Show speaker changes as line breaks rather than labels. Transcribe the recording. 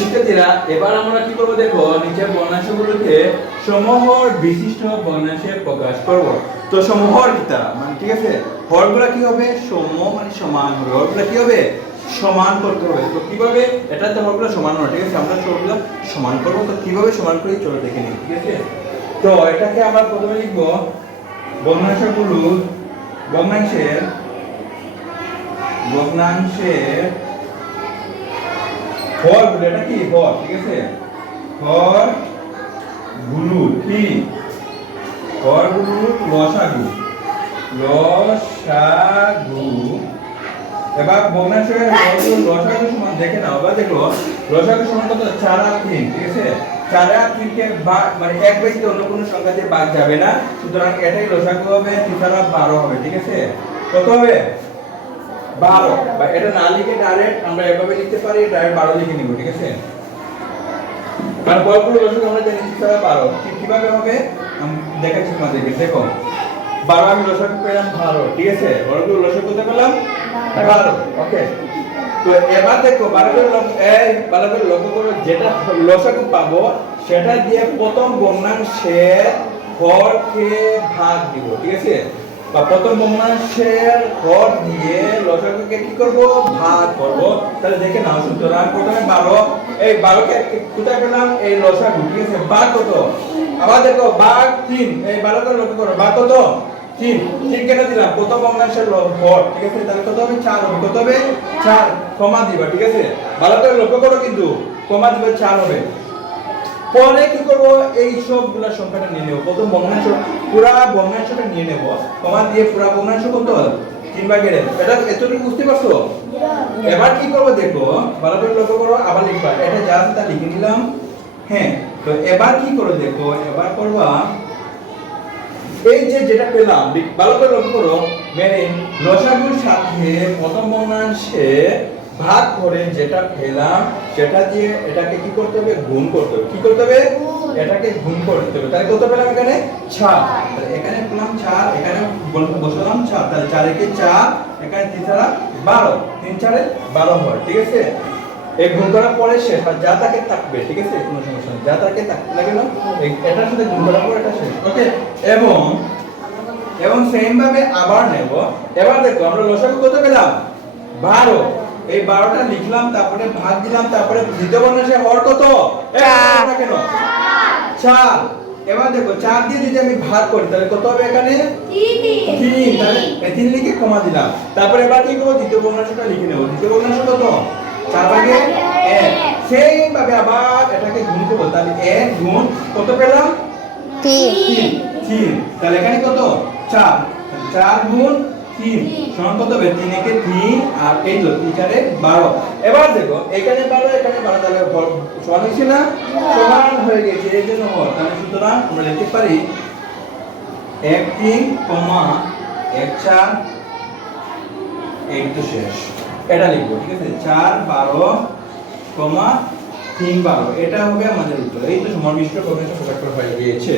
শিক্ষার্থীরা এবার আমরা কি করব দেখো, নিচের বর্ণাংশগুলোকে সমহর বিশিষ্ট বর্ণাংশে প্রকাশ করব। তো সমহর কিতা? মানে ঠিক আছে, হরগুলা কি হবে? সম মানে সমান হবে। হরগুলা কি হবে? সমান করতে হবে। তো কীভাবে? এটা তো হরগুলো সমান হবে, ঠিক আছে? আমরা সবগুলো সমান করব। তো কীভাবে সমান করি? চলো দেখে নিই, ঠিক আছে? তো এটাকে আমরা প্রথমে লিখব ভগ্নাংশগুলো ভগ্নাংশের ভগ্নাংশের হরগুলো এটা কি হর ঠিক আছে? হরগুলো কি? হরগুলো লসাগু। লসাগু। এবার ভগ্নাংশের লসাগু সমান দেখে নাও। এবার দেখো লসাগু সমান কত চার আর তিন, ঠিক আছে? চার আর তিনকে ভাগ মানে এক ব্যক্তি অন্য কোনো সংখ্যা দিয়ে ভাগ যাবে না। সুতরাং এটাই লসাগু হবে তিসারা বারো হবে, ঠিক আছে? কত হবে? বারো। বা এটা না লিখে ডাইরেক্ট আমরা এভাবে লিখতে পারি ডাইরেক্ট বারো লিখে নিব ঠিক আছে? কারণ বয়গুলো লসক আমরা জানি তিসারা বারো? কীভাবে হবে? আমি দেখাচ্ছি তোমাদেরকে দেখো। বারো আমি লসক পেলাম বারো ঠিক আছে? বড়গুলো লসক কোথায় পেলাম? বারো। ওকে তো এবার দেখো বারো করে বারো করে লক্ষ্য করো যেটা লসক পাবো সেটা দিয়ে প্রথম বর্ণাংশের হরকে ভাগ দিব ঠিক আছে? বা প্রথম বর্ণাংশের হর দিয়ে লসাগুকে কি করব? ভাগ করব। তাহলে দেখে নাও সুতরাং প্রথমে বারো। এই বারোকে কোথায় পেলাম? এই লসাগু, ঠিক আছে? ভাগ কত? আবার দেখো ভাগ তিন। এই বারো লক্ষ্য করো ভাগ কত? তিন। তিন কেন দিলাম, প্রথম বর্ণাংশের ল- ঠিক আছে? তাহলে কত হবে? চার হবে। কত হবে? চার। কমা দিবা, ঠিক আছে? ভালো করে লক্ষ্য করো কিন্তু, কমা দিবা, চার হবে। পরে কি করব? এই সবগুলা সংখ্যাটা নিয়ে নেব। প্রথম ভগ্নাংশ, পুরা ভগ্নাংশটা নিয়ে নেব। কমা দিয়ে পুরা ভগ্নাংশ কত তিন ভাগের এটা এতটুকু বুঝতে পারছ? এবার কি দেখো? ভালো করে লক্ষ্য করো, আবার লিখবা। এটা যা তা লিখে নিলাম। হ্যাঁ তো এবার কি করো দেখো? এবার করবা, এই যে যেটা পেলাম, ভালো করে লক্ষ্য করো। মানে লসাগুর সাথে প্রথম ভগ্নাংশে ভাগ করে যেটা পেলাম সেটা দিয়ে এটাকে কি করতে হবে? গুণ করতে হবে। কি করতে হবে? এটাকে গুণ করতে হবে। তাহলে কত পেলাম এখানে? চার। এখানে পেলাম চার এখানে বসালাম চার। তাহলে চার একে চার এখানে তিন চারা বারো। তিন চারে বারো হয় ঠিক আছে? এই গুণ করার পরে শেষ। আর যা তাকে থাকবে ঠিক আছে? কোনো সমস্যা নেই। যা তাকে লাগে না? এই- এটার সাথে গুণ করার পর এটা শেষ। ওকে? এবং এবং সেম ভাবে আবার নেব। এবার দেখো আমরা লসাগু কত পেলাম? বারো। এই বারোটা লিখলাম তারপরে ভাগ দিলাম তারপরে দ্বিতীয় বর্ণাংশে হর কত। না কেন? চার এবার দেখো চার দিয়ে যদি আমি ভাগ করি তাহলে কত হবে এখানে? তিন। তাহলে তিন লিখে কমা দিলাম। তারপরে এবার কি করব? দ্বিতীয় বর্ণাংশটা লিখে নেব। দ্বিতীয় বর্ণাংশ কত? চার ভাগে এক। সেম ভাবে আবার এটাকে গুণ করব। তাহলে এক গুণ কত পেলাম?
তিন।
তিন। তাহলে এখানে কত? চার। চার গুণ তিন। সমান কত হবে? তিন একে তিন, আর এই তো তিন চারে বারো। এবার দেখো, এখানে বারো এখানে বারো, তাহলে সমান হয়েছে না? সমান হয়ে গেছে, এই জন্য হর তাহলে সুতরাং আমরা লিখতে পারি এক তিন কমা এক চার, এই তো শেষ। এটা লিখব, ঠিক আছে? চার, বারো কমা তিন, বারো। এটা হবে আমাদের উত্তর। এই তো সমান মিশ্র প্রকাশ প্রকাশ হয়ে গিয়েছে?